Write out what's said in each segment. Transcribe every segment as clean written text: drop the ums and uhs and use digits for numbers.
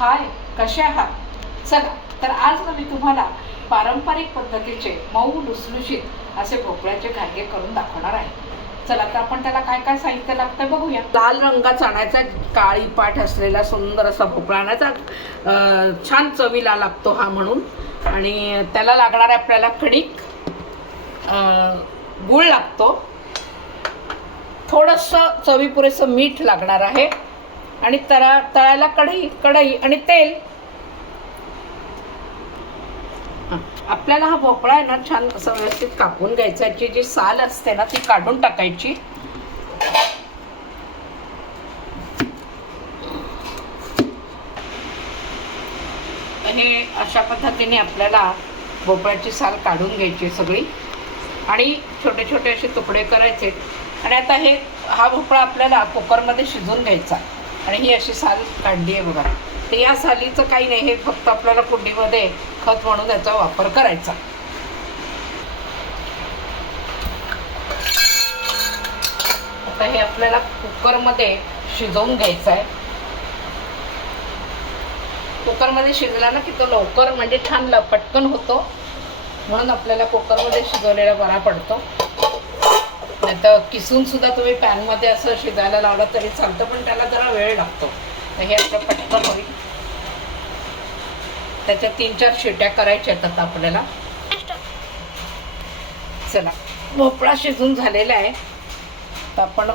हाय, कसे आहात? चला तर आज मी तुम्हाला पारंपरिक पद्धतीचे मऊ लुसलुशीत असे भोपळ्याचे घारगे करून दाखवणार आहे. चला तर आपण त्याला काय काय साहित्य लागतं बघूया. लाल रंगाचा आणायचा, काळी पाठ असलेला सुंदर असा भोपळा आणायचा, छान चवीला लागतो हा म्हणून. आणि त्याला लागणार आपल्याला कणिक, गूळ लागतो, थोडंसं चवीपुरेसं मीठ लागणार आहे आणि तळायला कढई आणि तेल. आपल्याला हा भोपळा आहे ना छान असं व्यवस्थित कापून घ्यायचा. याची जी साल असते ना ती काढून टाकायची. हे अशा पद्धतीने आपल्याला भोपळ्याची साल काढून घ्यायची सगळी आणि छोटे छोटे असे तुकडे करायचे. आणि आता हा भोपळा आपल्याला कुकरमध्ये शिजवून घ्यायचा. आणि ही अशी साल काढली आहे बघा. तर या सालीचं काही नाही, हे फक्त आपल्याला कुंडीमध्ये खत म्हणून याचा वापर करायचा. आता हे आपल्याला कुकरमध्ये शिजवून घ्यायचं आहे. कुकरमध्ये शिजला ना की तो लवकर म्हणजे छान पटकन होतो, म्हणून आपल्याला कुकरमध्ये शिजवलेला बरा पडतो. नाही तर किसून सुद्धा तुम्ही पॅनमध्ये असं शिजायला लावलं तरी चालतं, पण त्याला जरा वेळ लागतो. तर हे आपलं पटकन होईल. त्याच्या 3-4 शिट्या करायच्या आहेत आता आपल्याला. चला, भोपळा शिजून झालेला आहे. तर आपण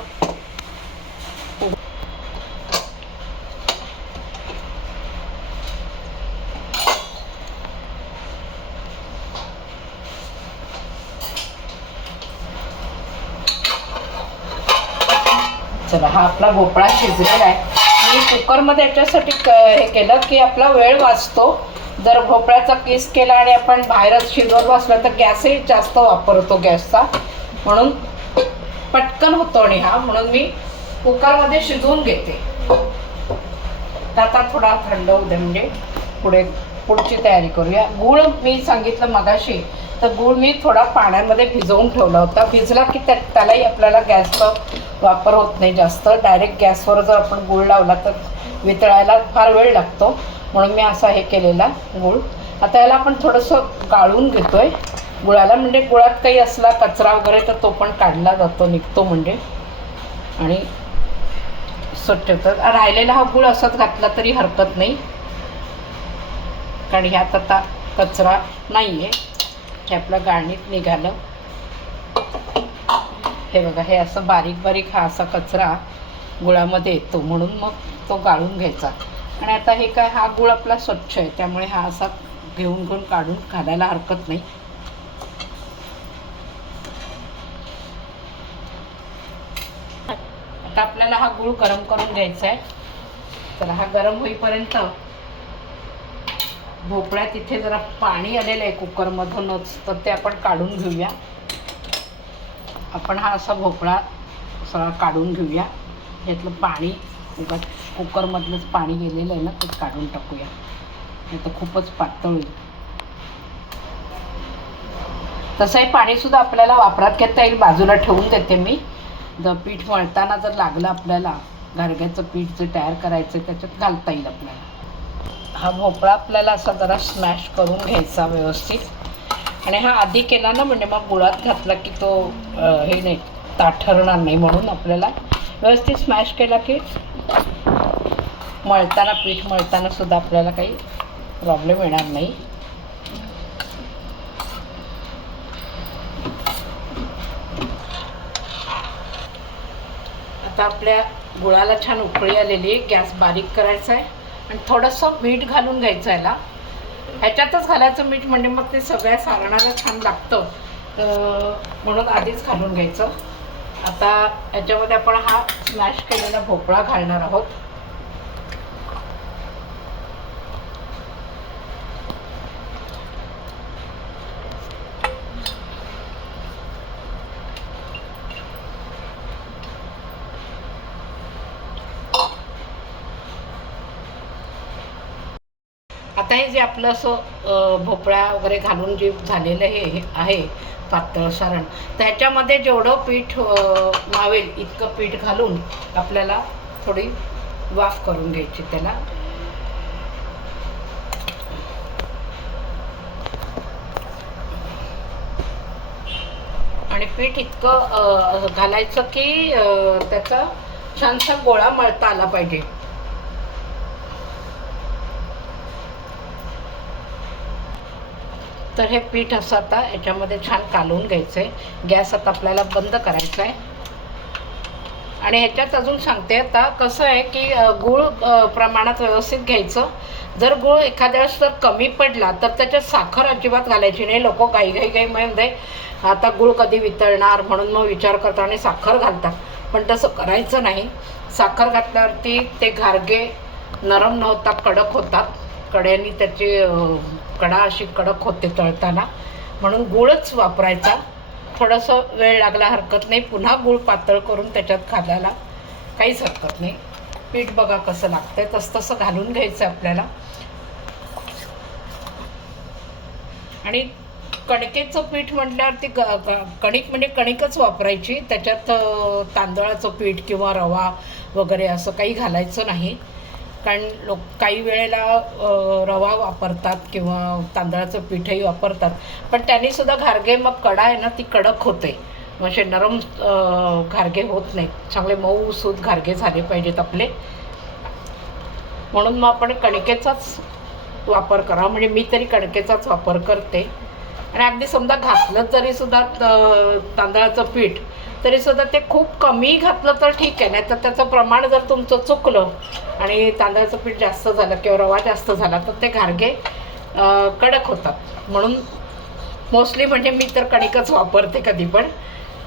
चला, हा आपला भोपळा शिजलेला आहे. मी कुकरमध्ये याच्यासाठी हे केलं की आपला वेळ वाचतो. जर भोपळ्याचा किस केला आणि आपण बाहेरच शिजवत बसलं तर गॅसही जास्त वापरतो गॅसचा, म्हणून पटकन होतो. आणि म्हणून मी कुकरमध्ये शिजवून घेते. तर आता थोडा थंड होऊ दे, म्हणजे पुढची तयारी करूया. गूळ मी सांगितलं मगाशी, तर गूळ मी थोडा पाण्यामध्ये भिजवून ठेवला होता. भिजला की त्यालाही आपल्याला गॅसचा वापर होत नाही जास्त. डायरेक्ट गॅसवर जर आपण गूळ लावला तर वितळायला फार वेळ लागतो, म्हणून मी असा हे केलेला गूळ. आता याला आपण थोडंसं गाळून घेतोय गुळाला, म्हणजे गुळात काही असला कचरा वगैरे तर तो पण काढला जातो, निघतो म्हणजे. आणि स्वच्छ तर राहिलेला हा गूळ असाच घातला तरी हरकत नाही, कारण ह्यात आता कचरा नाही आहे. हे आपलं गाळणीत निघालं. हे बघा, हे असं बारीक बारीक हा असा कचरा गुळामध्ये येतो, म्हणून मग तो गाळून घ्यायचा. आणि आता हे काय, हा गुळ आपला स्वच्छ आहे, त्यामुळे हा असा घेऊन काढून घालायला हरकत नाही. आता आपल्याला हा गूळ गरम करून घ्यायचा आहे. तर हा गरम होईपर्यंत भोपळ्यात इथे जरा पाणी आलेलं आहे कुकरमधूनच, तर ते आपण काढून घेऊया. आपण हा असा भोपळा सगळा काढून घेऊया. यातलं पाणी, कुकरमधलंच पाणी गेलेलं आहे ना, ते काढून टाकूया, नाही तर खूपच पातळ होईल. तसंही पाणीसुद्धा आपल्याला वापरात घेता येईल, बाजूला ठेवून देते मी. जर पीठ मळताना जर लागलं आपल्याला, घारग्याचं पीठ जे तयार करायचं त्याच्यात घालता येईल आपल्याला. हा भोपळा आपल्याला असा जरा स्मॅश करून घ्यायचा व्यवस्थित. आणि हा आधी केला ना, म्हणजे मग गुळात घातला की तो हे नाही, ताठरणार नाही, म्हणून आपल्याला व्यवस्थित स्मॅश केला की मळताना, पीठ मळताना सुद्धा आपल्याला काही प्रॉब्लेम येणार नाही. आता आपल्या गुळाला छान उकळी आलेली आहे. गॅस बारीक करायचा आहे आणि थोडंसं मीठ घालून घ्यायचं याला. ह्याच्यातच घालायचं मीठ, म्हणजे मग ते सगळ्या सारणाला छान लागतं, म्हणून आधीच घालून घ्यायचं. आता याच्यामध्ये आपण हा स्मॅश केलेला भोपळा घालणार आहोत. आता हे जे आपलं असं भोपळा वगैरे घालून जे झालेलं हे आहे पातळ सारण, त्याच्यामध्ये जेवढं पीठ मावेल इतकं पीठ घालून आपल्याला थोडी वाफ करून घ्यायची त्याला. आणि पीठ इतकं घालायचं की त्याचा छानसा गोळा मळता आला पाहिजे. तर हे पीठ असं आता याच्यामध्ये छान कालवून घ्यायचं आहे. गॅस आता आपल्याला बंद करायचा आहे. आणि ह्याच्यात अजून सांगते आता कसं आहे की गूळ प्रमाणात व्यवस्थित घ्यायचं. जर गूळ एखाद्या वेळेस जर कमी पडला तर त्याच्यात साखर अजिबात घालायची नाही. लोक घाई म्हणजे आता गूळ कधी वितळणार म्हणून मग विचार करतात आणि साखर घालतात, पण तसं करायचं नाही. साखर घातल्यावरती ते घारगे नरम न होता कडक होतात. कड्यानी त्याची कडा अशी कडक होते तळताना, म्हणून गूळच वापरायचा. थोडंसं वेळ लागला हरकत नाही. पुन्हा गूळ पातळ करून त्याच्यात घालायला काहीच हरकत नाही. पीठ बघा कसं लागतंय तसं घालून घ्यायचं आपल्याला. आणि कणकेचं पीठ म्हटल्यावरती कणिक म्हणजे कणिकच वापरायची. त्याच्यात तांदळाचं पीठ किंवा रवा वगैरे असं काही घालायचं नाही. कारण काही वेळेला रवा वापरतात किंवा तांदळाचं पीठही वापरतात, पण त्यांनीसुद्धा घारगे मग कडा आहे ना ती कडक होते. म्हणजे नरम घारगे होत नाहीत. चांगले मऊसूत घारगे झाले पाहिजेत आपले. म्हणून मग आपण कणकेचाच वापर करा. म्हणजे मी तरी कणकेचाच वापर करते. आणि अगदी समजा घातलं तरीसुद्धा तांदळाचं पीठ तरीसुद्धा ते खूप कमी घातलं तर ठीक आहे. नाही तर त्याचं प्रमाण जर तुमचं चुकलं आणि तांदळाचं पीठ जास्त झालं किंवा रवा जास्त झाला तर ते घारगे कडक होतात. म्हणून मोस्टली म्हणजे मी तर कणिकच वापरते. कधी पण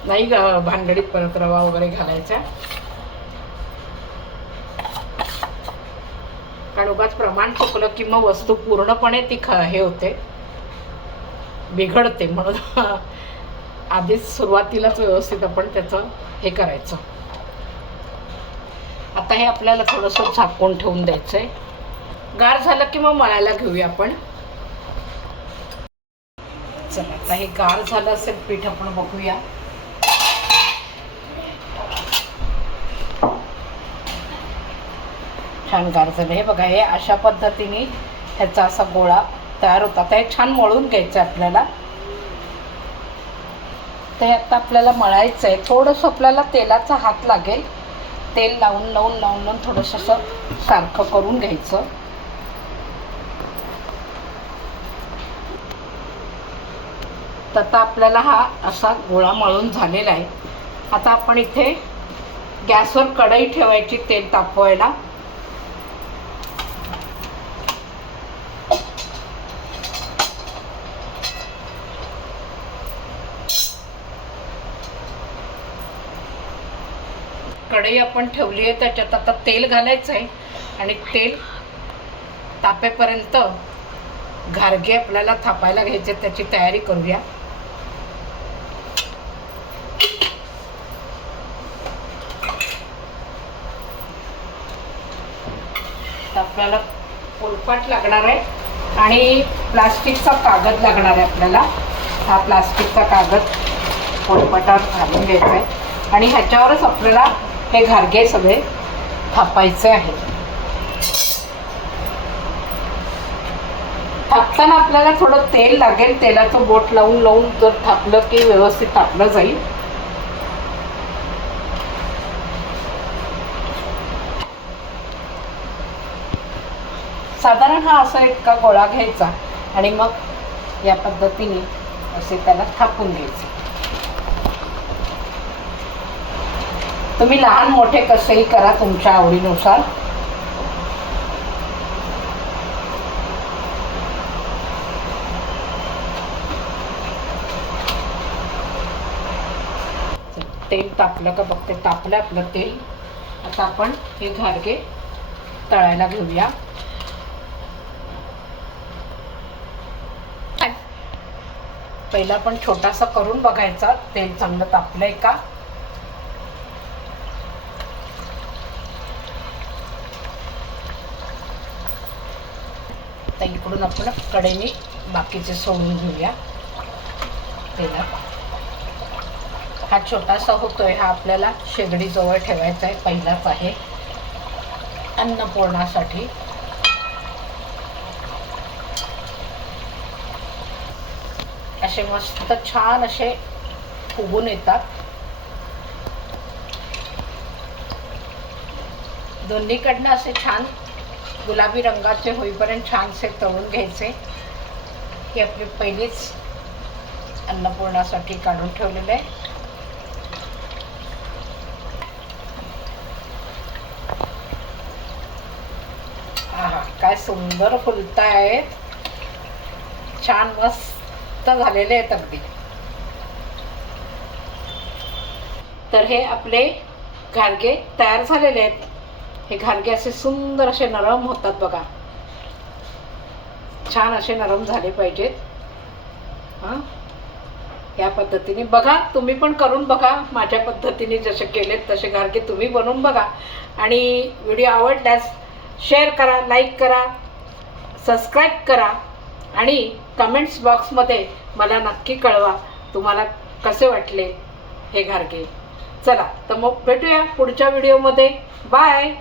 नाही भानगडीत परत रवा वगैरे घालायचा. कारण उगाच प्रमाण चुकलं की मग वस्तू पूर्णपणे ती हे होते, बिघडते. म्हणून आधीच सुरुवातीलाच व्यवस्थित आपण त्याचं हे करायचं. आता हे आपल्याला थोडंसं झाकून ठेवून द्यायचं आहे. गार झालं की मग मळायला घेऊया आपण. चला आता हे गार झालं असेल पीठ आपण बघूया. छान गार झालं. हे बघा, हे अशा पद्धतीने ह्याचा असा गोळा तयार होता. तर हे छान मळून घ्यायचं आपल्याला. ते आता आपल्याला मळायचं आहे. थोडंसं आपल्याला तेलाचा हात लागेल. तेल लावून थोडंसं असं सारखं करून घ्यायचं. तर आता आपल्याला हा असा गोळा मळून झालेला आहे. आता आपण इथे गॅसवर कढई ठेवायची तेल तापवायला. कढई आपण ठेवली आहे, त्याच्यात आता तेल घालायचं आहे. आणि तेल तापेपर्यंत घारगे आपल्याला थापायला घ्यायचे, त्याची तयारी करूया. आपल्याला पोलपाट लागणार आहे आणि प्लास्टिकचा कागद लागणार आहे आपल्याला. हा प्लास्टिकचा कागद पोलपाटावर घालून घ्यायचा आहे आणि ह्याच्यावरच आपल्याला हे घारगे सगळे थापायचे आहेत. थापताना आपल्याला थोडं तेल लागेल. तेलाचं बोट लावून जर थापलं की व्यवस्थित थापलं जाईल. साधारण हा असा इतका गोळा घ्यायचा आणि मग या पद्धतीने असे त्याला थापून घ्यायचे. तुम्ही लहान मोठे कसेही करा तुमच्या आवडीनुसार. तेल तापलं का बघते. तापलं आपलं तेल. आता आपण हे घारगे तळायला घेऊया. पहिला पण छोटासा करून बघायचा तेल चांगलं तापलंय का. तर इकडून आपण कढईने बाकीचे सोडून घेऊया तेलात. हा छोटासा होतोय, हा आपल्याला शेगडीजवळ ठेवायचा आहे. पहिलाच आहे अन्नपूर्णासाठी. असे मस्त छान असे फुगून येतात. दोन्हीकडनं असे छान गुलाबी रंगाचे होईपर्यंत छानसे तळून घ्यायचे. ही आपली पहिलीच अन्नपूर्णासाठी काढून ठेवलेलं आहे. आहा, काय सुंदर फुलतायत, छान मस्त झालेले आहेत अगदी. तर हे आपले घारगे तयार झालेले आहेत. हे घारगे असे सुंदर असे नरम होतात बघा, छान असे नरम झाले पाहिजेत. हां, या पद्धतीने बघा, तुम्ही पण करून बघा. माझ्या पद्धतीने जसे केलेत तसे घारगे तुम्ही बनवून बघा. आणि व्हिडिओ आवडल्यास शेअर करा, लाईक करा, सबस्क्राईब करा आणि कमेंट्स बॉक्समध्ये मला नक्की कळवा तुम्हाला कसे वाटले हे घारगे. चला तर मग भेटूया पुढच्या व्हिडिओमध्ये. बाय.